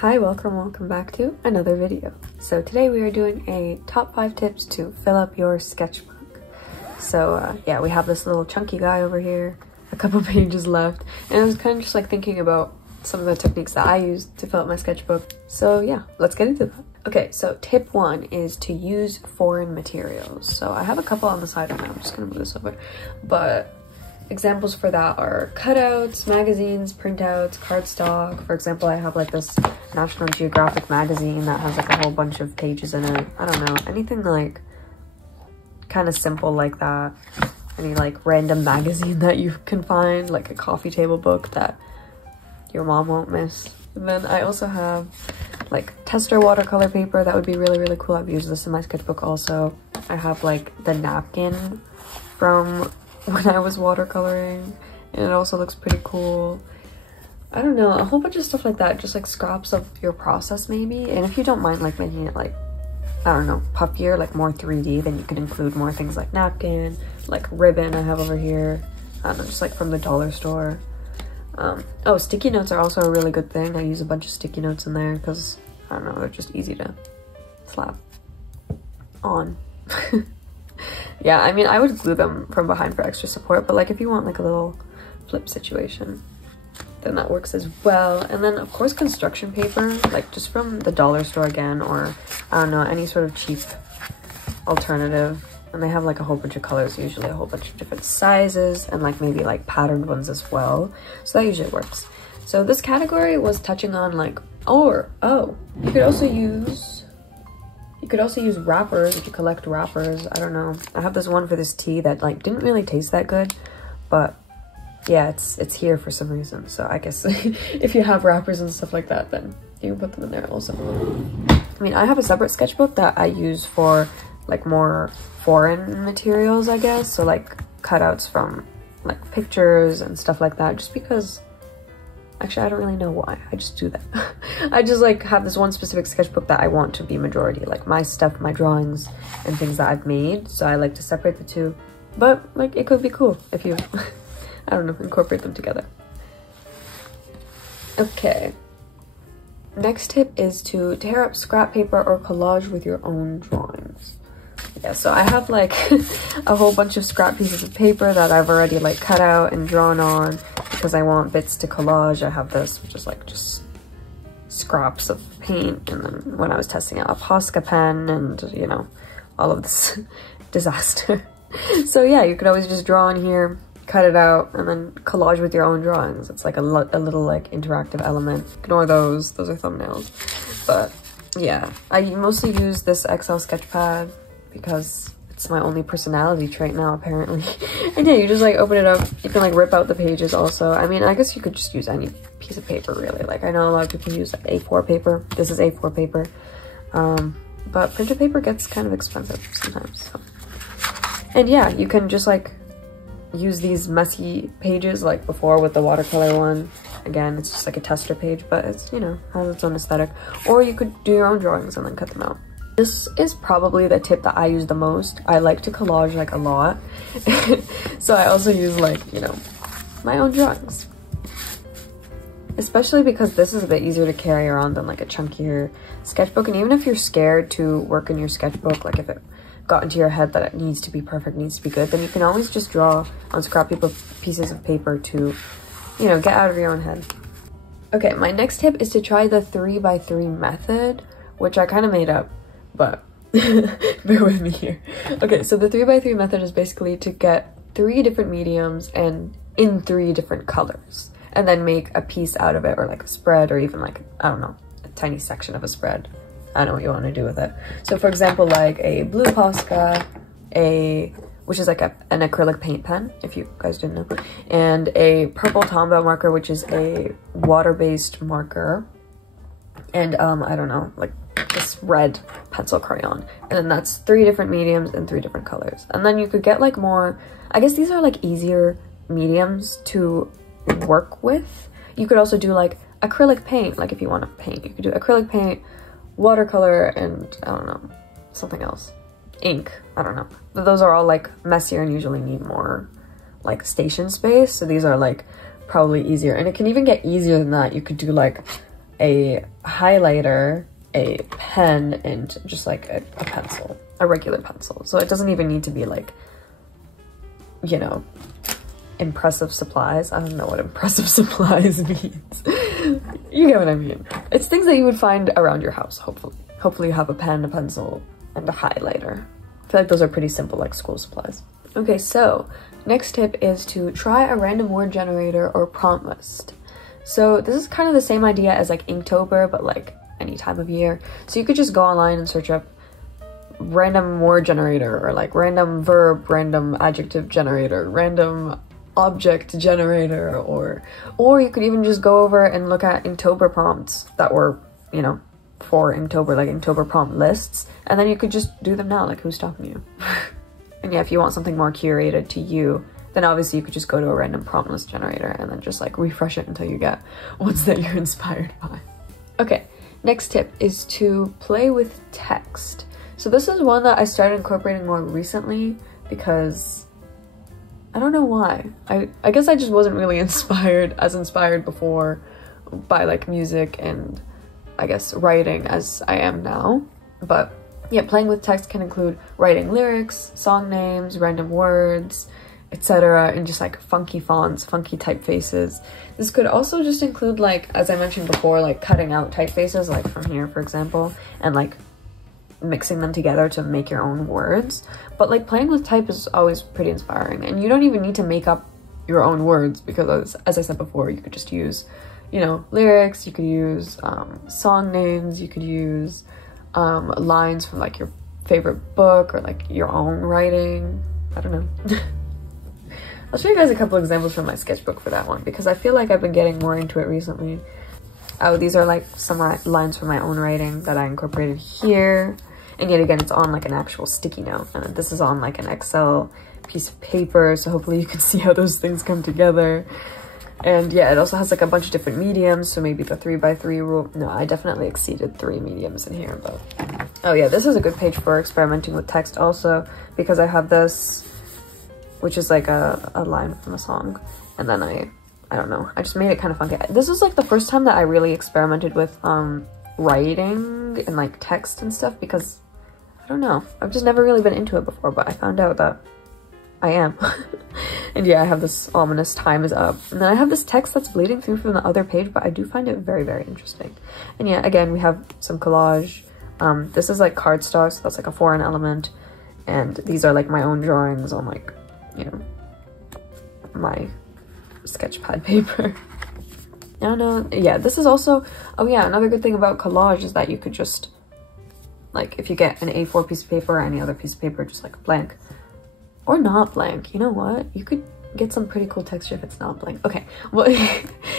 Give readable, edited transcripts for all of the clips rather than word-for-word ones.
Hi, welcome back to another video. So today we are doing a top 5 tips to fill up your sketchbook. So yeah, we have this little chunky guy over here, a couple pages left, and I was kind of just like thinking about some of the techniques that I use to fill up my sketchbook. So yeah, let's get into that. Okay, so tip 1 is to use foreign materials. So I have a couple on the side right now, I'm just gonna move this over, but examples for that are cutouts, magazines, printouts, cardstock. For example, I have like this National Geographic magazine that has like a whole bunch of pages in it. I don't know, anything like kind of simple like that. Any like random magazine that you can find, like a coffee table book that your mom won't miss. And then I also have like tester watercolor paper. That would be really cool. I've used this in my sketchbook also. I have like the napkin from when I was watercoloring, and it also looks pretty cool. I don't know, a whole bunch of stuff like that, just like scraps of your process maybe. And if you don't mind like making it like, I don't know, puffier, like more 3D, then you can include more things like napkin, like ribbon I have over here, just like from the dollar store. Oh, sticky notes are also a really good thing. I use a bunch of sticky notes in there because, I don't know, they're just easy to slap on. Yeah, I mean, I would glue them from behind for extra support, but like if you want like a little flip situation, then that works as well. And then of course construction paper, like just from the dollar store again, or I don't know, any sort of cheap alternative. And they have like a whole bunch of colors, usually a whole bunch of different sizes, and like maybe like patterned ones as well. So that usually works. So this category was touching on like, you could also use wrappers if you collect wrappers. I don't know. I have this one for this tea that like didn't really taste that good, but yeah, it's here for some reason. So I guess if you have wrappers and stuff like that, then you can put them in there also. I mean, I have a separate sketchbook that I use for like more foreign materials, I guess. So like cutouts from like pictures and stuff like that, just because actually I don't really know why, I just do that. I just like have this one specific sketchbook that I want to be majority, like my stuff, my drawings and things that I've made. So I like to separate the two, but like it could be cool if you I don't know, incorporate them together. Okay, next tip is to tear up scrap paper or collage with your own drawings. Yeah, so I have like a whole bunch of scrap pieces of paper that I've already like cut out and drawn on because I want bits to collage. I have this, which is like just scraps of paint, and then when I was testing out a Posca pen and, you know, all of this disaster. So yeah, you could always just draw in here, cut it out, and then collage with your own drawings. It's like a little like interactive element. Ignore those are thumbnails. But yeah, I mostly use this XL sketch pad because it's my only personality trait now, apparently. And yeah, you just like open it up, you can like rip out the pages also. I mean, I guess you could just use any piece of paper really. Like I know a lot of people use A4 paper. This is A4 paper. But printer paper gets kind of expensive sometimes. So. And yeah, you can just like use these messy pages like before with the watercolor one. Again, it's just like a tester page, but it's, you know, has its own aesthetic. Or you could do your own drawings and then cut them out. This is probably the tip that I use the most. I like to collage like a lot. So I also use like, you know, my own drawings. Especially because this is a bit easier to carry around than like a chunkier sketchbook. And even if you're scared to work in your sketchbook, like if it got into your head that it needs to be perfect, needs to be good, then you can always just draw on scrap pieces of paper to, you know, get out of your own head. Okay, my next tip is to try the 3x3 method, which I kind of made up, but bear with me here. Okay, so the 3x3 method is basically to get 3 different mediums and in 3 different colors, and then make a piece out of it, or like a spread, or even like, I don't know, a tiny section of a spread. I don't know what you want to do with it. So for example, like a blue Posca, which is like an acrylic paint pen, if you guys didn't know, and a purple Tombow marker, which is a water-based marker, and I don't know, like this red pencil crayon. And then that's 3 different mediums and 3 different colors. And then you could get like more, I guess these are like easier mediums to work with. You could also do like acrylic paint, like if you want to paint, you could do acrylic paint, watercolor, and I don't know, something else, ink, I don't know. But those are all like messier and usually need more like station space, so these are like probably easier. And it can even get easier than that. You could do like a highlighter, a pen, and just like a pencil, a regular pencil. So it doesn't even need to be like, you know, impressive supplies. I don't know what impressive supplies means. You get what I mean. It's things that you would find around your house, hopefully. Hopefully you have a pen, a pencil, and a highlighter. I feel like those are pretty simple, like school supplies. Okay, so next tip is to try a random word generator or prompt list. So this is kind of the same idea as like Inktober, but like any time of year. So you could just go online and search up random word generator, or like random verb, random adjective generator, random object generator, or you could even just go over and look at Inktober prompts that were, you know, for Inktober, like Inktober prompt lists, and then you could just do them now, like who's stopping you? And yeah, if you want something more curated to you, then obviously you could just go to a random prompt list generator and then just like refresh it until you get ones that you're inspired by. Okay, next tip is to play with text. So this is one that I started incorporating more recently because I don't know why. I guess I just wasn't really as inspired before by like music and I guess writing as I am now. But yeah, playing with text can include writing lyrics, song names, random words, etc. in just like funky fonts, funky typefaces. This could also just include, like, as I mentioned before, like cutting out typefaces, like from here, for example, and like mixing them together to make your own words. But like playing with type is always pretty inspiring, and you don't even need to make up your own words because as I said before, you could just use, you know, lyrics, you could use song names, you could use lines from like your favorite book or like your own writing. I don't know. I'll show you guys a couple examples from my sketchbook for that one because I feel like I've been getting more into it recently. Oh, these are like some lines from my own writing that I incorporated here. And yet again, it's on like an actual sticky note, and this is on like an Excel piece of paper, so hopefully you can see how those things come together. And yeah, it also has like a bunch of different mediums, so maybe the 3x3 rule. No, I definitely exceeded 3 mediums in here, but oh yeah, this is a good page for experimenting with text also, because I have this, which is like a line from a song, and then I don't know, I just made it kind of funky. This is like the first time that I really experimented with writing and like text and stuff, because I don't know, I've just never really been into it before, but I found out that I am. And yeah, I have this ominous time is up, and then I have this text that's bleeding through from the other page, but I do find it very, very interesting. And yeah, again, we have some collage. This is like cardstock, so that's like a foreign element, and these are like my own drawings on like, you know, my sketch pad paper. I don't know. Yeah, this is also, oh yeah, another good thing about collage is that you could just, like, if you get an A4 piece of paper or any other piece of paper, just like blank, or not blank, you know what? You could get some pretty cool texture if it's not blank. Okay, well,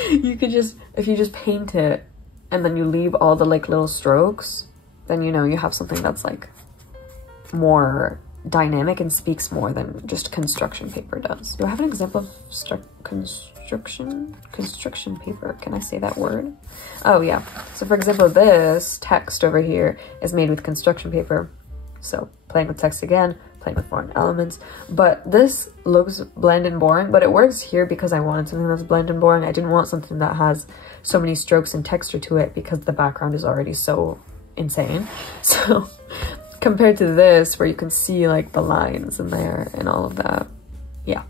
you could just, if you just paint it and then you leave all the like little strokes, then you know you have something that's like more dynamic and speaks more than just construction paper does. Do I have an example of construction paper? Can I say that word? Oh yeah, so for example, this text over here is made with construction paper. So playing with text again, playing with foreign elements, but this looks bland and boring, but it works here because I wanted something that's bland and boring. I didn't want something that has so many strokes and texture to it because the background is already so insane. So compared to this, where you can see like the lines in there and all of that, yeah.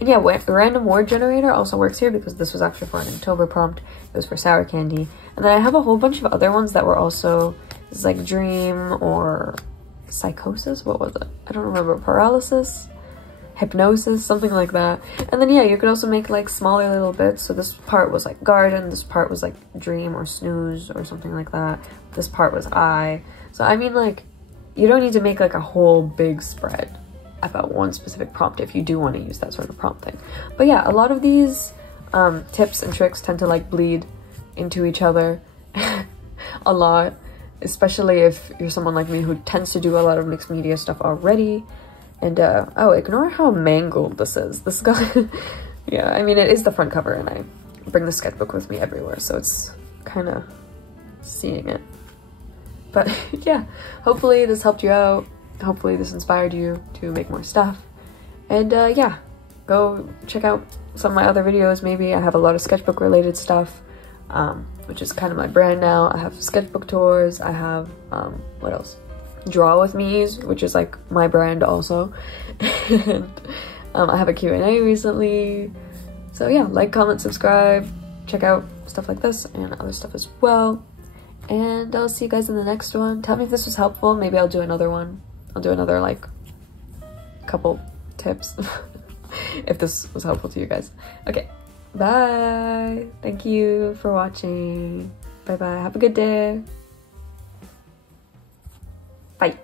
And yeah, random word generator also works here because this was actually for an Inktober prompt. It was for sour candy, and then I have a whole bunch of other ones that were also, this is like dream or psychosis, what was it? I don't remember. Paralysis, hypnosis, something like that. And then yeah, you could also make like smaller little bits. So this part was like garden, this part was like dream or snooze or something like that. This part was eye. So I mean, like, you don't need to make like a whole big spread about one specific prompt if you do want to use that sort of prompt thing. But yeah, a lot of these tips and tricks tend to like bleed into each other a lot, especially if you're someone like me who tends to do a lot of mixed media stuff already. And oh, ignore how mangled this is. This guy, yeah, I mean, it is the front cover, and I bring the sketchbook with me everywhere, so it's kind of seeing it. But yeah, hopefully this helped you out. Hopefully this inspired you to make more stuff. And yeah, go check out some of my other videos. Maybe I have a lot of sketchbook related stuff. which is kind of my brand now. I have sketchbook tours. I have, what else? Draw with me's, which is like my brand also. And I have a Q&A recently. So yeah, like, comment, subscribe, check out stuff like this and other stuff as well. And I'll see you guys in the next one. Tell me if this was helpful. Maybe I'll do another one. I'll do another like couple tips if this was helpful to you guys. Okay, bye. Thank you for watching. Bye bye. Have a good day. Bye.